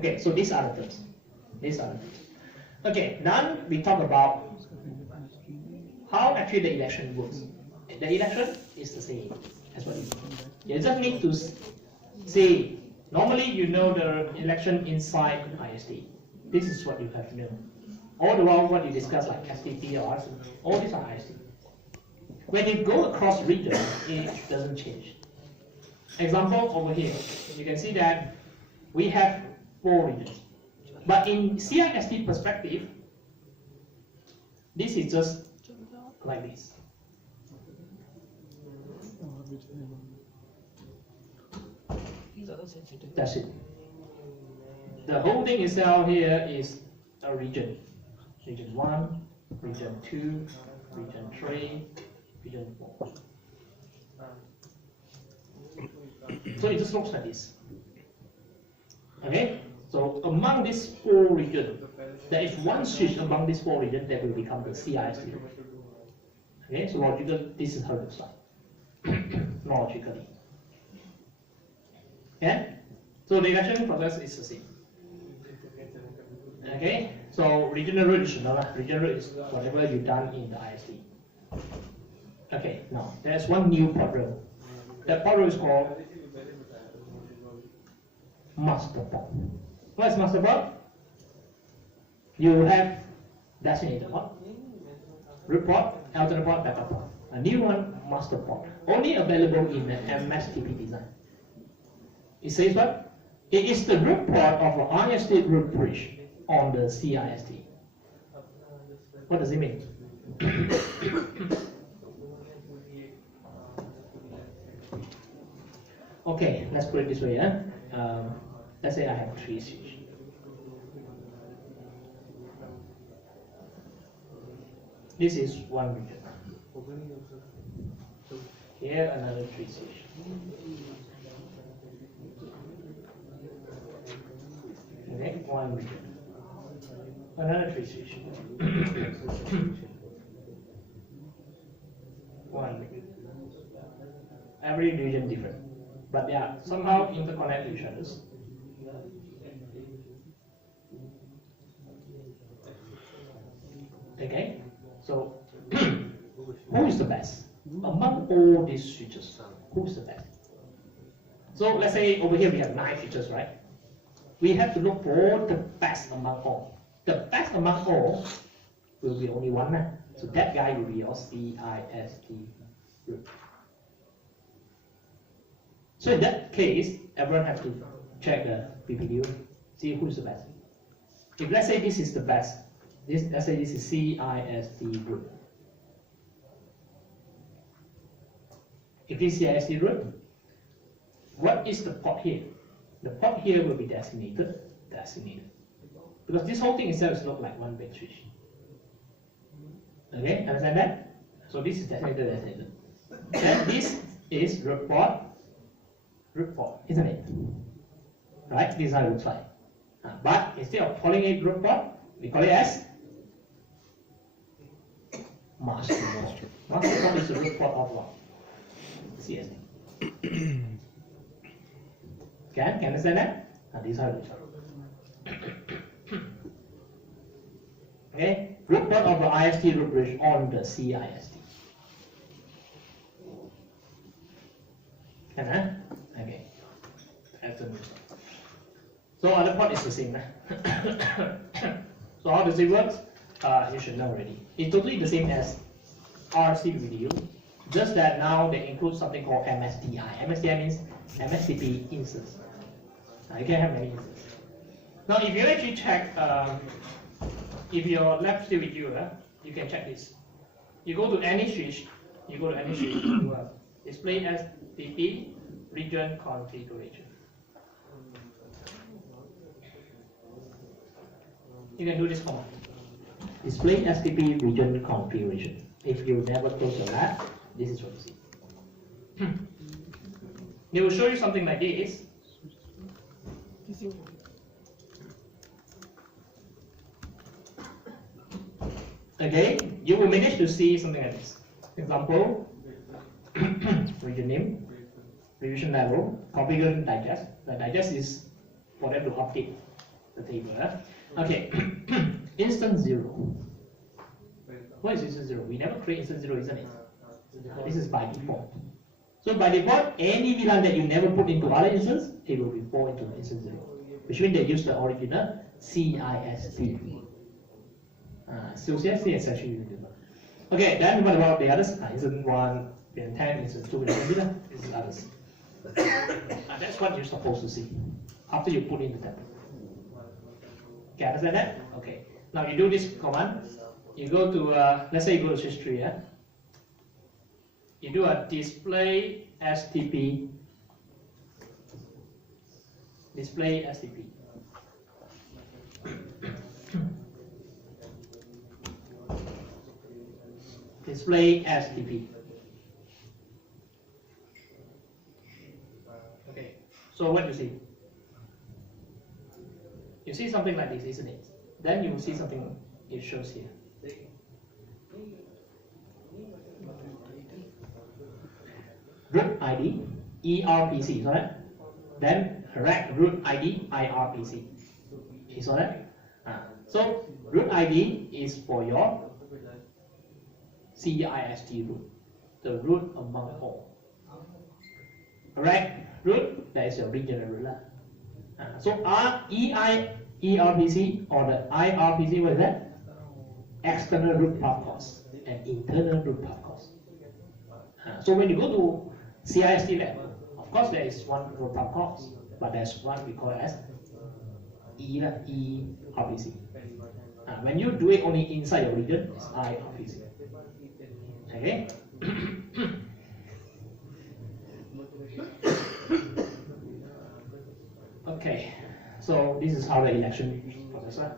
Okay, so these are the terms. These are the terms. Okay, now we talk about how actually the election works. The election is the same as what you do. You just need to see. Normally, you know the election inside IST. This is what you have to know. All the while, what you discuss like STP or RC, all these are IST. When you go across region, it doesn't change. Example over here, you can see that we have 4 regions. But in CIST perspective, this is just like this. That's it. The whole thing itself here is a region. Region 1, region 2, region 3, region 4. So it just looks like this. Okay? So among these 4 regions, there is one switch among these 4 regions that will become the CIST. Okay? So logically, this is how it looks like. Logically. Okay? So the election process is the same. Okay? So regional root is regional root is whatever you've done in the IST. Okay, now there's one new pod row. That pod row is called master pod. What is master pod? You have designated pod, root pod, alternate pod, backup pod. A new one, master pod. Only available in the MSTP design. It says what? It is the root pod of an IST root bridge on the CIST. What does it mean? Okay, let's put it this way. Let's say I have 3 switches. This is one region. Here another 3 switches. Okay, one region. Another 3 switches. One region. Every region different, but they are somehow interconnect to each other. Okay, so who is the best among all these switches? Who is the best? So let's say over here we have 9 switches, right? We have to look for the best among all. The best among all will be only one man. So that guy will be your CIST group. So in that case, everyone has to check the PPDU, see who is the best. If let's say this is the best, let's say this is CIST group. If this is CIST group, what is the port here? The port here will be designated. Because this whole thing itself is not like one big switch. Okay, understand that? So this is designated. And this is root port, isn't it? Right? These are root side. But instead of calling it root port, we call it as master port. Master port is the root port of what? CST. Can you understand that? These are root port. Okay, root port of the IST root bridge on the CIST. Okay. So other port is the same. So how does it work? You should know already. It's totally the same as RC video, just that now they include something called MSTI. MSTI means MSTP instance. You can have many instances. Now if you actually check, if your lab still with you, you can check this. You go to any switch, you will display as STP region configuration. You can do this command. Display STP region configuration. If you never close your lab, this is what you see. They will show you something like this. Okay, you will manage to see something like this. Example, region name, revision level, configuration digest. The digest is for them to update the table. Okay, instance 0. What is instance 0? We never create instance 0, isn't it? This is by default. So by default, any VLAN that you never put into other instance, it will be fall into instance 0, which means they use the original CIST. So CST is actually universal. Okay, then what about the others? Instance 1, ngntech, instance 2, instance others. That's what you're supposed to see after you put in the template. Okay, understand that? Okay. Now you do this command. You go to, let's say you go to H3, yeah? You do a display STP. Display STP. Display STP. Okay, so what you see? You see something like this, isn't it? Then you will see something it shows here. Root ID, ERPC, right? Then correct root ID, IRPC. You saw that? So root ID is for your CIST root, the root among all. Correct root, that is your regional ruler. So ERPC or the IRPC, what is that? External root path cost and internal root path cost. So when you go to CIST level, of course there is one root path cost, but there's one we call as ERPC. When you do it only inside your region, it's IRPC. Okay. Okay. So this is how the election process.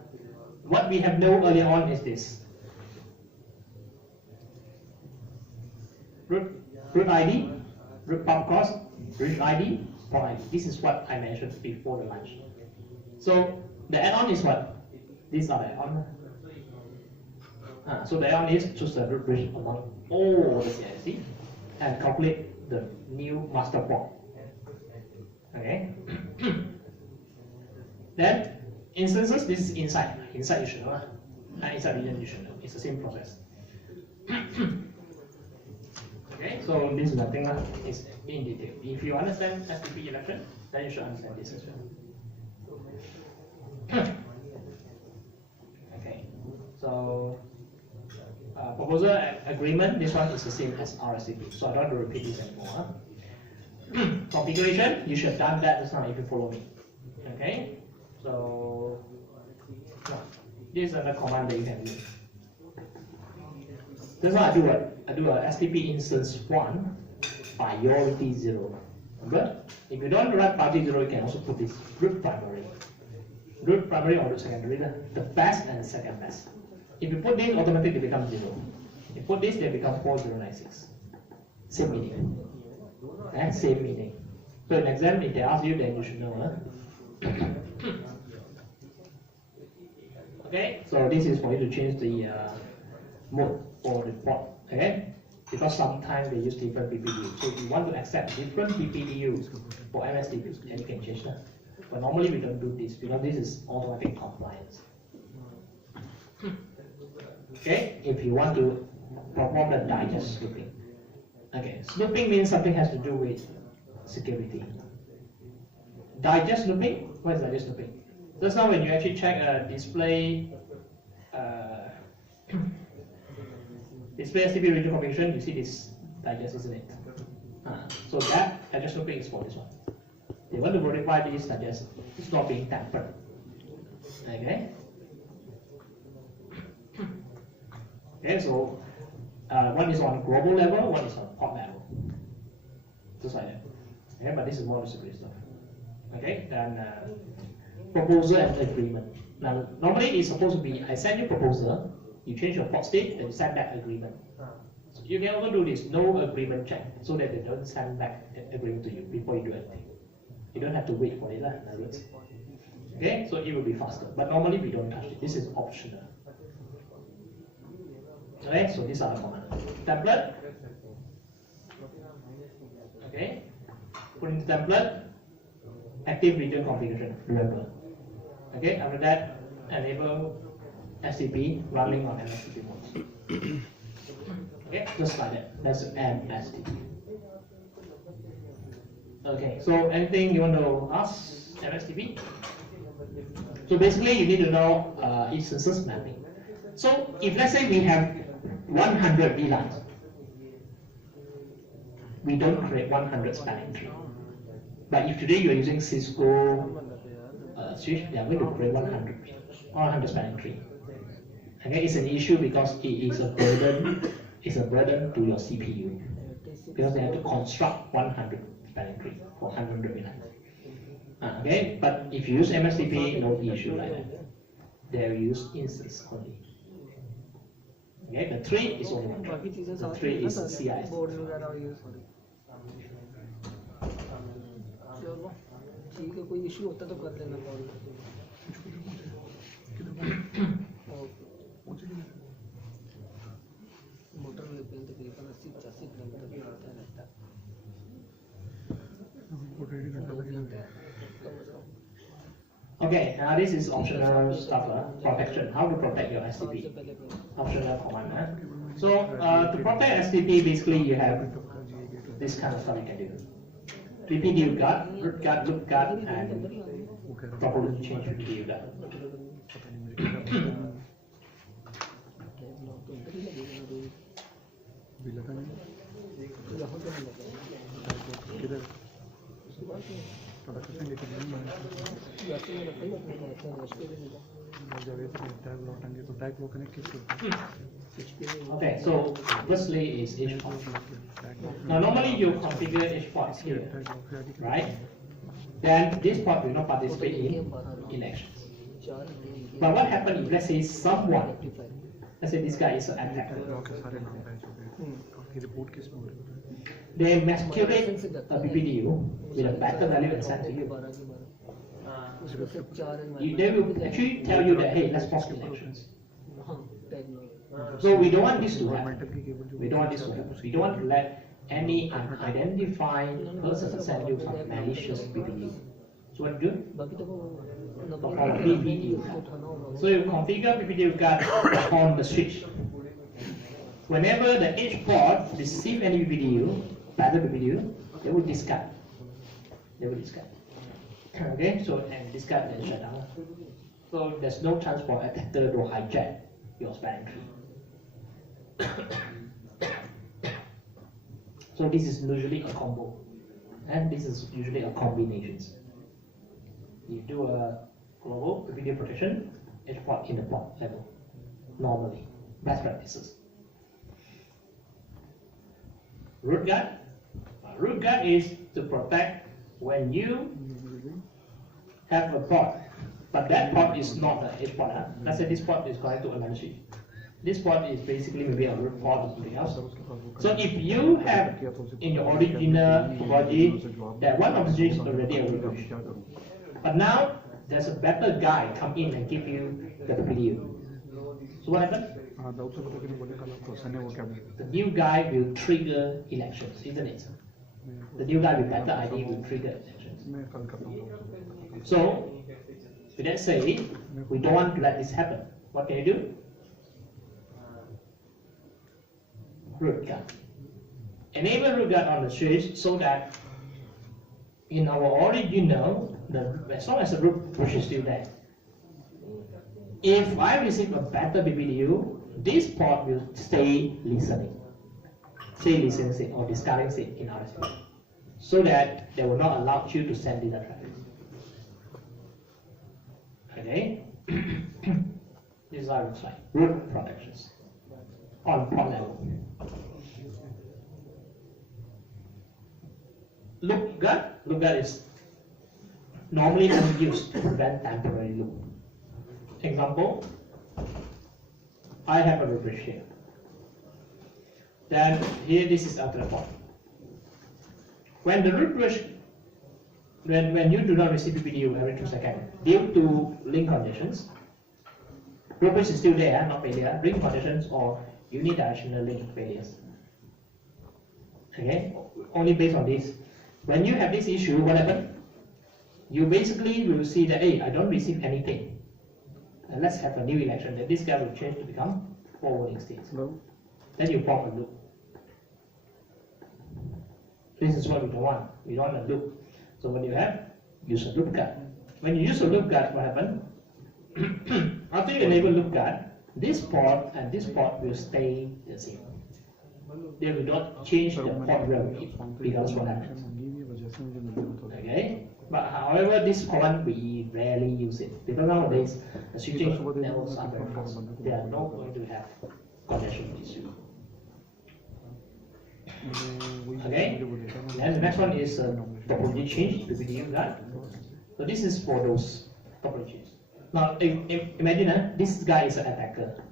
What we have known earlier on is this. Root ID, root path cost, root ID, port ID. This is what I mentioned before the lunch. So the add-on is what? These are the add-on. So the add-on is choose the root bridge among all the CIST and calculate the new master port. Okay. Then instances, this is inside. Inside you should know. Inside region you should know. It's the same process. Okay, so this is nothing is in detail. If you understand STP election, then you should understand this as well. Okay, so proposal agreement, this one is the same as RSTP, so I don't want to repeat this anymore. Configuration, you should have done that just now if you follow me. Okay, so this is another command that you can use. That's why I do what? I do a STP instance 1 priority 0. Remember? If you don't run priority 0, you can also put this root primary. Root primary or root secondary, the best and the second best. If you put this, automatically they become 0. If you put this, they become 4096. Same meaning. Same meaning. So in exam, if they ask you, then you should know. Okay, so this is for you to change the mode for the port. Okay, because sometimes they use different PPDU. So if you want to accept different PPDU for MSDU, then you can change that. But normally we don't do this because this is automatic compliance. Okay, if you want to perform the digest snooping. Okay, snooping means something has to do with security. Digest snooping, what is digest snooping? Just now when you actually check a display display STP region configuration, you see this digest, isn't it? So that digest snooping is for this one. They want to verify this digest is not being tampered. Okay. Okay, so one is on global level, one is on port level. Just like that. Okay, but this is more security stuff. Okay, then proposal and agreement. Now, normally it's supposed to be I send you proposal, you change your port state, and you send back agreement. So you can also do this no agreement check so that they don't send back agreement to you before you do anything. You don't have to wait for it. Okay, so it will be faster. But normally we don't touch it. This is optional. Okay, so these are the commands. Template. Okay, put in the template. Active region configuration. Remember. Okay, after that, enable STP running on MSTP mode. Okay, just like that. That's MSTP. Okay, so anything you want to ask MSTP? So basically, you need to know instances mapping. So if let's say we have 100 VLANs, we don't create 100 spanning tree. But if today you are using Cisco switch, they are going to create 100 spanning tree. Okay, it's an issue because it is a burden. It's a burden to your CPU because they have to construct 100 spanning tree for 100 VLANs. Okay, but if you use MSTP, no issue like that. They will use instance only. Okay, the tree is only one. The tree is CIST. ठीक है, कोई issue होता तो कर देना call. Motor में pen तकरीबन 80-85 kilometre पे आता है रहता है। Okay, now this is optional stuff, protection. How to protect your STP? Optional command. So to protect STP, basically you have this kind of stuff you can do. PPDU guard, root guard, loop guard, and properly change PPDU guard. Okay, so firstly is H port. Now normally you configure H ports here, right? Then this port will not participate in elections. But what happens if let's say someone, let's say this guy is an attacker, they masquerade a BPDU with a better value and send to you. They will actually tell you that, hey, let's pause elections. So we don't want this to happen. We don't want this to happen. We don't want to let any unidentified person send you some malicious BPDU. So what do you do? Follow BPDU guard. So you configure BPDU guard on the switch. Whenever the H port receive any BPDU, better BPDU, they will discard. They will discard. Okay, so and discard and shut down. So there's no chance for attacker to hijack your spanning tree. So this is usually a combo, and this is usually a combinations. You do a global video protection, H port in the port level, normally, best practices. Root guard. Root guard is to protect when you have a port, but that port is not a H port. Let's say this port is going to another switch. This port is basically maybe a root port or something else. So if you have in your original topology that one of the switches is already a root switch, but now there's a better guy come in and give you the PDU. So what happens? The new guy will trigger elections, isn't it? The new guy with better ID will trigger elections. So, with that said, we don't want to let this happen. What can you do? Root guard. Enable root guard on the switch so that in our original, as long as the root push is still there, if I receive a better BPDU, this port will stay listening state or discarding state in RSP, so that they will not allow you to send data traffic. Okay, this is how it looks like. Root protections on port level. Loop guard is normally used to prevent temporary loop. Example, I have a root bridge here. Then here this is after the port. When the root bridge, when you do not receive BPDU every 2 seconds, due to link conditions, root bridge is still there, not failure, link conditions or unidirectional link failures. Okay, only based on this. When you have this issue, what happens? you basically will see that, hey, I don't receive anything. And let's have a new election, that this guy will change to become forwarding states. Then you form a loop. This is what we don't want. We don't want a loop. So what you have, use a loop guard. When you use a loop guard, what happens? After you enable loop guard, this port and this port will stay the same. They will not change the port reality because what happens. Okay? But however, this command we rarely use it because nowadays the switching levels are very fast. They are not going to have congestion issue. Okay? Then the next one is topology change to BDU guard. So this is for those topologies. Now imagine this guy is an attacker.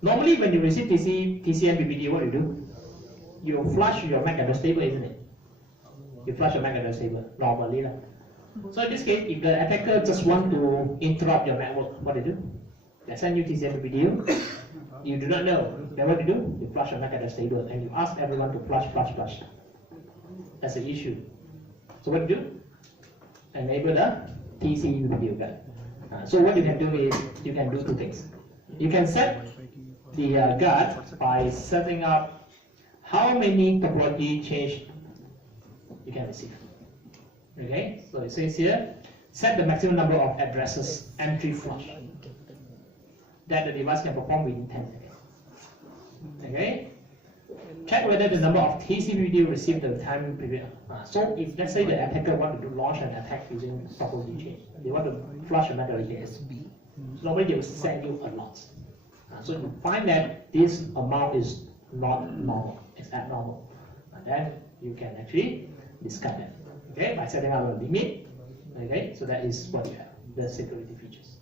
Normally when you receive TCM BBD, what do? You flush your MAC address table, isn't it? You flush your MAC address table normally. So in this case, if the attacker just want to interrupt your network, what do? They send you TCM BBD. You do not know. Then what do? You flush your MAC address table and you ask everyone to flush. That's the issue. So what do? Enable the TCM BBD guard. So what you can do is you can do two things. You can set the guard by setting up how many topology change you can receive. Okay, so it says here, set the maximum number of addresses entry flush that the device can perform within 10 seconds. Okay, check whether the number of TCPD received the time period. So if let's say the attacker want to launch an attack using topology change, they want to flush a metal ASB, so normally they will send you a lot. So you find that this amount is not normal, it's abnormal. And then you can actually discard it, okay, by setting up a limit. Okay, so that is what you have, the security features.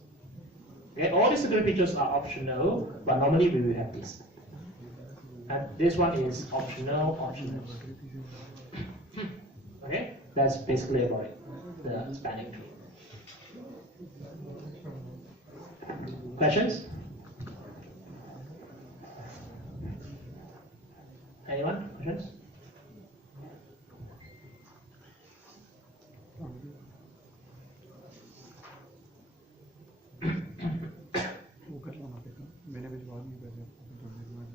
Okay, all the security features are optional, but normally we will have this. And this one is optional. Okay, that's basically about it, the spanning tree. Questions?